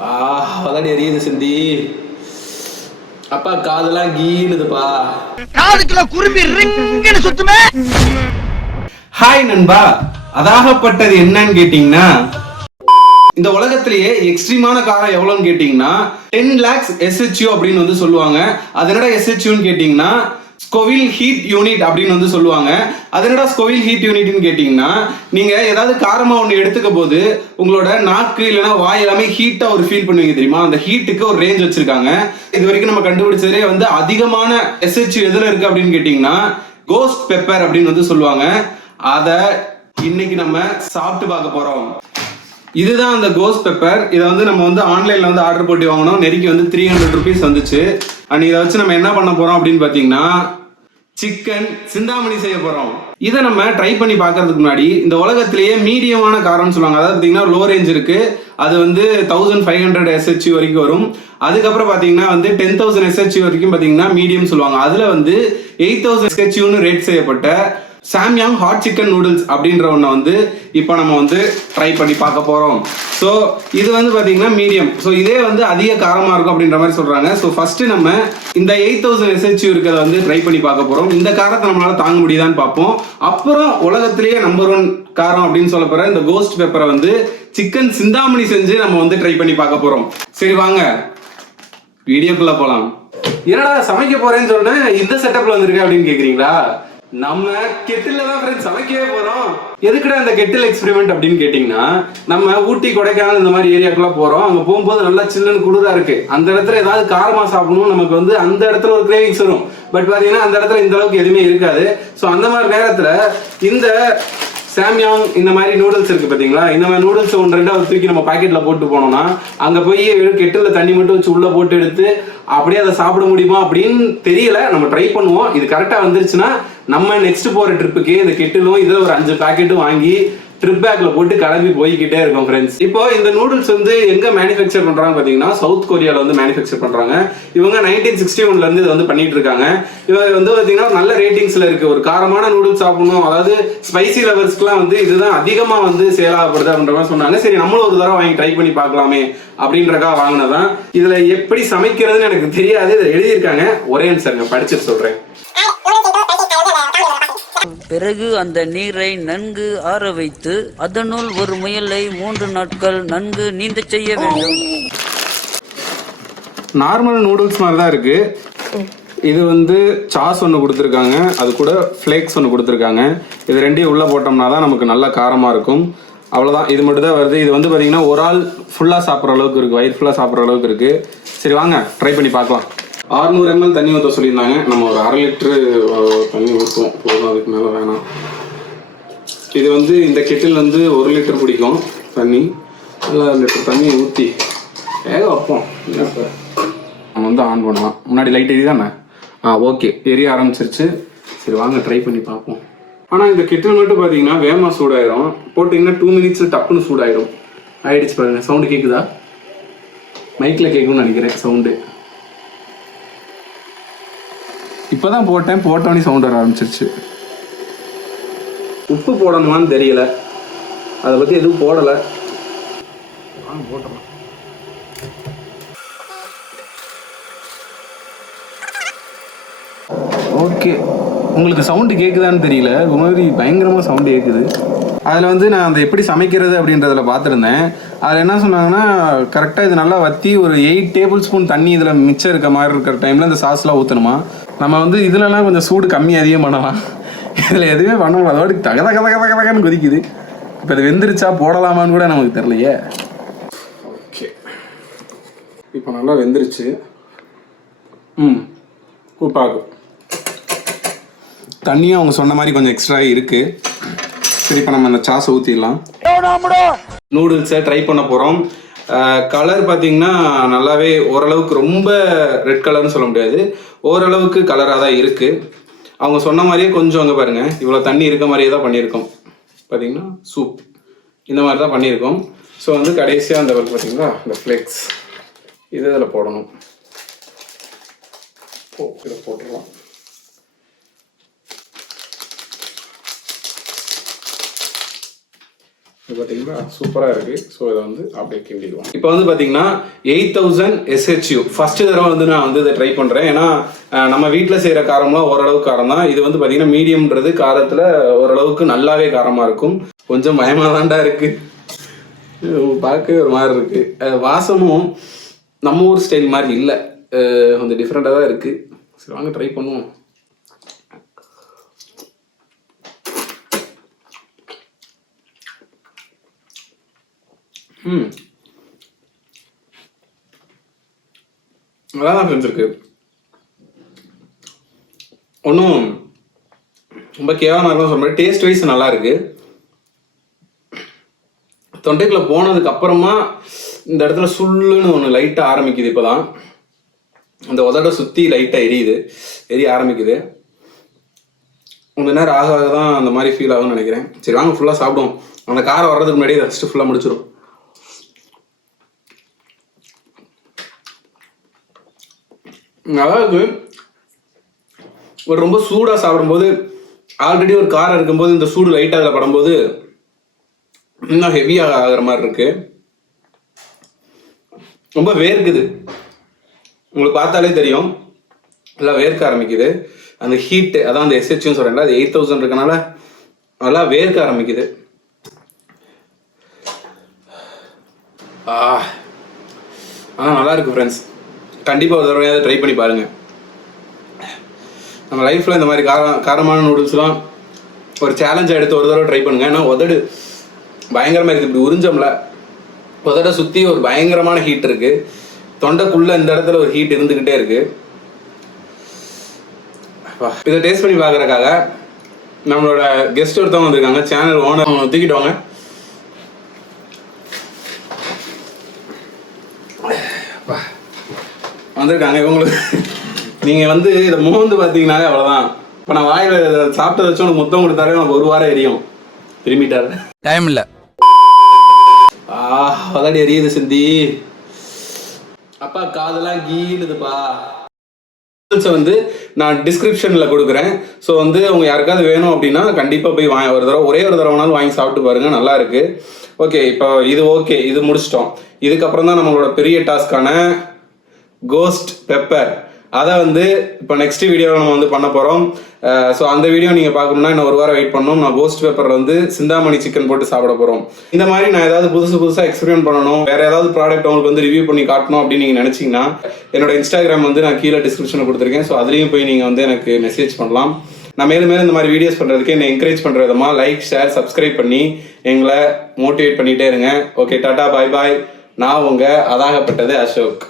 அதடி எரியுது சிந்தி. அப்பா காதெல்லாம் கீனுதுப்பா. காதுக்குள்ள குருவி ரிங்குன்னு சுத்துமே. ஹாய் நண்பா, அதாகப்பட்டது என்னன்னு கேட்டீங்கன்னா, இந்த உலகத்திலேயே எக்ஸ்ட்ரீமான காரம் எவ்வளவுன்னு கேட்டீங்கன்னா 10 lakhs SHU அப்படின்னு வந்து சொல்லுவாங்க. அது என்னடா SHUன்னு கேட்டீங்கன்னா ஸ்கோவில் ஹீட் யூனிட் அப்படின்னு வந்து சொல்லுவாங்க. அது என்னடா ஸ்கோவில் ஹீட் யூனிட்னு கேட்டீங்கன்னா, நீங்க ஏதாவது காரமா ஒன்று எடுத்துக்க போது உங்களோட நாக்கு இல்லைன்னா வாய் எல்லாமே ஹீட்டா ஒரு ஃபீல் பண்ணுவீங்க தெரியுமா? அந்த ஹீட்டுக்கு ஒரு ரேஞ்ச் வச்சிருக்காங்க. இது வரைக்கும் நம்ம கண்டுபிடிச்சதுலேயே வந்து அதிகமான SHU எதுல இருக்கு அப்படின்னு கேட்டீங்கன்னா கோஸ்ட் பெப்பர் அப்படின்னு வந்து சொல்லுவாங்க. அதை இன்னைக்கு நம்ம சாப்பிட்டு பார்க்க போறோம். இதுதான் அந்த கோஸ்ட் பெப்பர். இதை வந்து நம்ம வந்து ஆன்லைன்ல வந்து ஆர்டர் போட்டு வாங்கணும். நெருக்கி வந்து 300 rupees வந்துச்சு. அண்ட் இதை வச்சு நம்ம என்ன பண்ண போறோம் அப்படின்னு பாத்தீங்கன்னா சிக்கன் சிந்தாமணி செய்ய போறோம். இதை நம்ம ட்ரை பண்ணி பார்க்கறதுக்கு முன்னாடி இந்த உலகத்திலேயே மீடியமான காரம்னு சொல்லுவாங்க. அதாவது பாத்தீங்கன்னா லோ ரேஞ்ச் இருக்கு, அது வந்து 1500 SHU வரைக்கும் வரும். அதுக்கப்புறம் பாத்தீங்கன்னா வந்து 10,000 SHU வரைக்கும் பாத்தீங்கன்னா மீடியம் சொல்லுவாங்க. அதுல வந்து 8,000 SHUன்னு ரேட் செய்யப்பட்ட சாம்யாங் ஹாட் சிக்கன் நூடுல்ஸ் அப்படின்ற ஒன்றை வந்து இப்போ நம்ம வந்து ட்ரை பண்ணி பார்க்க போகிறோம். ஸோ இது வந்து பார்த்தீங்கன்னா மீடியம். ஸோ இதே வந்து அதிக காரமாக இருக்கும் அப்படின்ற மாதிரி சொல்கிறாங்க. ஸோ ஃபஸ்ட்டு நம்ம இந்த 8,000 SHU இருக்கிறத வந்து ட்ரை பண்ணி பார்க்க போகிறோம். இந்த காரத்தை நம்மளால் தாங்க முடியுதான்னு பார்ப்போம். அப்புறம் உலகத்திலேயே நம்பர் 1 காரம் அப்படின்னு சொல்ல போகிற இந்த கோஸ்ட் பெப்பரை வந்து சிக்கன் சிந்தாமணி செஞ்சு நம்ம வந்து ட்ரை பண்ணி பார்க்க போகிறோம். சரி வாங்க வீடியோக்குள்ளே போகலாம். என்னடா சமைக்க போகிறேன்னு சொன்னேன், இந்த செட்டப்பில் வந்திருக்கேன் அப்படின்னு கேட்குறீங்களா? நம்ம கெட்டில தான் ஃப்ரெண்ட்ஸ் சமைக்கவே போறோம். எதுக்குடா இந்த கெட்டில் எக்ஸ்பெரிமெண்ட் அப்படின்னு கேட்டீங்கன்னா, நம்ம ஊட்டி கொடைக்கானல் இந்த மாதிரி ஏரியாக்குள்ள போறோம். அங்க போகும்போது நல்லா சில்லுன்னு குளிரா இருக்கு. அந்த இடத்துல ஏதாவது காரமா சாப்பிடணும், நமக்கு வந்து அந்த இடத்துல ஒரு கிரேவிங்ஸ் வரும். பட் பாத்தீங்கன்னா அந்த இடத்துல இந்த அளவுக்கு எதுவுமே இருக்காது. ஸோ அந்த மாதிரி நேரத்துல இந்த சாம்யாங் இந்த மாதிரி நூடுல்ஸ் இருக்கு பாத்தீங்களா, இந்த மாதிரி நூடுல்ஸ் ஒன்று ரெண்டாவது தூக்கி நம்ம பாக்கெட்ல போட்டு போனோம்னா அங்க போய் கெட்டில் தண்ணி மட்டும் வச்சு உள்ள போட்டு எடுத்து அப்படியே அதை சாப்பிட முடியுமா அப்படின்னு தெரியல. நம்ம ட்ரை பண்ணுவோம். இது கரெக்டா வந்துருச்சுன்னா நம்ம நெக்ஸ்ட் போற ட்ரிப்புக்கு இந்த கெட்டிலும் இதில் ஒரு 5 பாக்கெட்டும் வாங்கி ட்ரிப் பேக்ல போட்டு கிளம்பி போய்கிட்டே இருக்கும் ஃப்ரெண்ட்ஸ். இப்போ இந்த நூடுல்ஸ் வந்து எங்க மேனுஃபேக்சர் பண்றாங்க பாத்தீங்கன்னா சவுத் கொரியால வந்து மேனுஃபேக்சர் பண்றாங்க. இவங்க 1961ல இருந்து இதை வந்து பண்ணிட்டு இருக்காங்க. இவங்க வந்து பாத்தீங்கன்னா நல்ல ரேட்டிங்ஸ்ல இருக்கு. ஒரு காரமான நூடுல்ஸ் சாப்பிடணும், அதாவது ஸ்பைசி லவர்ஸ்க்குலாம் வந்து இதுதான் அதிகமா வந்து சேல் ஆகப்படுது அப்படின்ற மாதிரி சொன்னாங்க. சரி நம்மளும் ஒரு தடவை வாங்கி ட்ரை பண்ணி பார்க்கலாமே அப்படின்றக்கா வாங்கினதான். இதுல எப்படி சமைக்கிறதுன்னு எனக்கு தெரியாது, இதை எழுதியிருக்காங்க. ஒரே நிமிஷம் படிச்சுட்டு சொல்றேன். பிறகு அந்த நீரை நன்கு ஆற வைத்து அதனுள் ஒரு முயலை 3 நாட்கள் நன்கு நீந்த செய்ய வேண்டும். நார்மல் நூடுல்ஸ் மாதிரி தான் இருக்கு. இது வந்து சாஸ் ஒன்று கொடுத்துருக்காங்க, அது கூட ஃப்ளேக்ஸ் ஒன்று கொடுத்துருக்காங்க. இது ரெண்டையும் உள்ளே போட்டோம்னா தான் நமக்கு நல்ல காரமாக இருக்கும். அவ்வளோதான், இது மட்டும் தான் வருது. இது வந்து பார்த்தீங்கன்னா ஒரு ஆள் ஃபுல்லாக சாப்பிட்ற அளவுக்கு இருக்குது, வயிறு ஃபுல்லாக சாப்பிட்ற அளவுக்கு இருக்குது. சரி வாங்க ட்ரை பண்ணி பார்க்கலாம். 600 ml தண்ணி ஊற்ற சொல்லியிருந்தாங்க. நம்ம ஒரு 1/2 லிட்டரு தண்ணி ஊற்றுவோம், போதும், அதுக்கு மேலே வேணாம். இது வந்து இந்த கெட்டில் வந்து 1 லிட்டர் பிடிக்கும் தண்ணி. நல்லா 1 லிட்டர் தண்ணியை ஊற்றி வேக வைப்போம். நம்ம வந்து ஆன் பண்ணலாம். முன்னாடி லைட் எரி தானே? ஓகே, எரிய ஆரம்பிச்சிருச்சு. சரி வாங்க ட்ரை பண்ணி பார்ப்போம். ஆனால் இந்த கெட்டில் மட்டும் பார்த்தீங்கன்னா வேகமாக சூடாயிடும். போட்டிங்கன்னா 2 minutes டப்புன்னு சூடாயிடும். ஆயிடுச்சு பாருங்க. சவுண்டு கேட்குதா? மைக்கில் கேட்கும்னு நினைக்கிறேன் சவுண்டு. இப்போதான் போட்டோன்னே சவுண்ட் வர ஆரம்பிச்சிருச்சு. உப்பு போடணுமான்னு தெரியல, அதை பற்றி எதுவும் போடலை. போட்டலாம். ஓகே, உங்களுக்கு சவுண்டு கேட்குதான்னு தெரியல, ஒரு மாதிரி பயங்கரமாக சவுண்டு கேட்குது. அதில் வந்து நான் அந்த எப்படி சமைக்கிறது அப்படின்றதில் பார்த்துருந்தேன். அதில் என்ன சொன்னாங்கன்னா, கரெக்டாக இது நல்லா வற்றி ஒரு 8 tablespoon தண்ணி இதில் மிச்சம் இருக்க மாதிரி இருக்கிற டைமில் இந்த சாஸ்லாம் ஊற்றணுமா. நம்ம வந்து இதிலலாம் கொஞ்சம் சூடு கம்மி அதிகம் பண்ணலாம். இதில் எதுவுமே பண்ண முடியாது, அதோட தகன்னு கொதிக்குது. இப்போ இது வெந்துருச்சா போடலாமான்னு கூட நமக்கு தெரியலையே. ஓகே, இப்போ நல்லா வெந்துருச்சு. உப்பாகும். தண்ணியும் அவங்க சொன்ன மாதிரி கொஞ்சம் எக்ஸ்ட்ரா இருக்குது. சரி இப்போ நம்ம அந்த சாஸை ஊற்றிடலாம். நூடுல்ஸை ட்ரை பண்ண போகிறோம். கலர் பார்த்தீங்கன்னா நல்லாவே ஓரளவுக்கு ரொம்ப ரெட் கலர்னு சொல்ல முடியாது, ஓரளவுக்கு கலராக தான் இருக்குது. அவங்க சொன்ன மாதிரியே கொஞ்சம் அங்கே பாருங்கள், இவ்வளோ தண்ணி இருக்க மாதிரியே தான் பண்ணியிருக்கோம். பார்த்தீங்கன்னா சூப் இந்த மாதிரி தான் பண்ணியிருக்கோம். ஸோ வந்து கடைசியாக அந்த பார்த்தீங்களா இந்த ஃப்ளேக்ஸ் இது இதில் போடணும். இதை போட்டுடலாம். இது பார்த்தீங்கன்னா சூப்பராக இருக்குது. ஸோ இதை வந்து அப்படியே கிண்டிடுவோம். இப்போ வந்து பார்த்தீங்கன்னா 8000 SHU ஃபர்ஸ்ட் தடவை வந்து நான் வந்து இதை ட்ரை பண்ணுறேன். ஏன்னா நம்ம வீட்டில் செய்கிற காரம்லாம் ஓரளவுக்கு காரம் தான். இது வந்து பார்த்தீங்கன்னா மீடியம்ன்றது காரத்தில் ஓரளவுக்கு நல்லாவே காரமாக இருக்கும். கொஞ்சம் பயமாக தான்டா இருக்குது, பார்க்கவே ஒரு மாதிரி இருக்குது. வாசமும் நம்ம ஊர் ஸ்டைல் மாதிரி இல்லை, கொஞ்சம் டிஃப்ரெண்ட்டாக தான் இருக்குது. சரி வாங்க ட்ரை பண்ணுவோம். நல்லா தான் செஞ்சுருக்கு. ஒன்றும் ரொம்ப கேவலமாக இருக்கும் சொல்ல மாதிரி, டேஸ்ட் வைஸ் நல்லா இருக்கு. தொண்டைக்குள்ள போனதுக்கு அப்புறமா இந்த இடத்துல சுள்ளுன்னு ஒன்று லைட்டாக ஆரம்பிக்குது. இப்போதான் அந்த உதட சுற்றி லைட்டாக எரிய ஆரம்பிக்குது. கொஞ்ச நேரம் ஆக தான் அந்த மாதிரி ஃபீல் ஆகும்னு நினைக்கிறேன். சரி வாங்க ஃபுல்லாக சாப்பிடுவோம். அந்த காரம் வர்றதுக்கு முன்னாடியே ஃபஸ்ட்டு ஃபுல்லாக முடிச்சிடும். அதாவது ஒரு ரொம்ப சூடாக சாப்பிடும்போது, ஆல்ரெடி ஒரு காரம் இருக்கும்போது இந்த சூடு லைட்டாக அதில் படும்போது இன்னும் ஹெவியாக ஆகிற மாதிரி இருக்கு. ரொம்ப வேர்க்குது, உங்களுக்கு பார்த்தாலே தெரியும், நல்லா வேர்க்க ஆரம்பிக்குது. அந்த ஹீட்டு, அதான் அந்த SHUன்னு சொல்கிறேன்ல, அது 8000 இருக்கனால நல்லா வேர்க்க ஆரம்பிக்குது. ஆனால் நல்லா இருக்கு ஃப்ரெண்ட்ஸ். கண்டிப்பாக ஒரு தடவையாவது ட்ரை பண்ணி பாருங்கள். நம்ம லைஃப்பில் இந்த மாதிரி காரமான நூடுல்ஸ்லாம் ஒரு சேலஞ்சாக எடுத்து ஒரு தடவை ட்ரை பண்ணுங்கள். ஏன்னா உதடு பயங்கரமாக இருக்குது. இப்படி உறிஞ்சோம்ல, உதட சுற்றி ஒரு பயங்கரமான ஹீட் இருக்குது. தொண்டைக்குள்ளே இந்த இடத்துல ஒரு ஹீட் இருந்துக்கிட்டே இருக்குது. இதை டேஸ்ட் பண்ணி பார்க்குறக்காக நம்மளோட கெஸ்ட் ஒருத்தவங்க வந்திருக்காங்க, சேனல் ஓனர். அவங்க தூக்கிட்டவங்க. வந்திருக்காங்க. இவங்களுக்கு நீங்கள் வந்து இதை மோந்து பார்த்தீங்கன்னாலே அவ்வளோதான். இப்போ நான் வாயில் சாப்பிட்டதை வச்சு உனக்கு மொத்தம் கொடுத்தாலே உனக்கு ஒரு வாரம் எரியும். திரும்பிட்டாரு, டைம் இல்லை. அதாடி எரியுது சிந்தி. அப்பா காதெல்லாம் கீழுதுப்பா. வந்து நான் டிஸ்கிரிப்ஷனில் கொடுக்குறேன். ஸோ வந்து அவங்க யாருக்காவது வேணும் அப்படின்னா கண்டிப்பாக போய் ஒரே ஒரு தடவைனாலும் வாங்கி சாப்பிட்டு பாருங்கள், நல்லா இருக்கு. ஓகே, இப்போ இது முடிச்சிட்டோம். இதுக்கப்புறம் தான் நம்மளோட பெரிய டாஸ்கான கோஸ்ட் பெப்பர். அதை வந்து இப்போ நெக்ஸ்ட் வீடியோவில் நம்ம வந்து பண்ண போகிறோம். ஸோ அந்த வீடியோ நீங்கள் பார்க்கணும்னா இன்னும் ஒரு வாரம் வெயிட் பண்ணணும். நான் கோஸ்ட் பெப்பர் வந்து சிந்தாமணி சிக்கன் போட்டு சாப்பிட போகிறோம். இந்த மாதிரி நான் ஏதாவது புதுசாக எக்ஸ்பெரிமெண்ட் பண்ணணும், வேறு ஏதாவது ப்ராடக்ட் உங்களுக்கு வந்து ரிவ்யூ பண்ணி காட்டணும் அப்படின்னு நீங்கள் நினச்சிங்கன்னா என்னோட இன்ஸ்டாகிராம் வந்து நான் கீழே டிஸ்கிரிப்ஷனில் கொடுத்துருக்கேன். ஸோ அதுலேயும் போய் நீங்கள் வந்து எனக்கு மெசேஜ் பண்ணலாம். நான் மேலும் இந்த மாதிரி வீடியோஸ் பண்ணுறதுக்கு என்னை என்கரேஜ் பண்ணுற விதமாக லைக், ஷேர், சப்ஸ்கிரைப் பண்ணி எங்களை மோட்டிவேட் பண்ணிகிட்டே இருங்க. ஓகே, டாடா, பாய் பாய். நான் உங்கள் அதாகப்பட்டது அசோக்.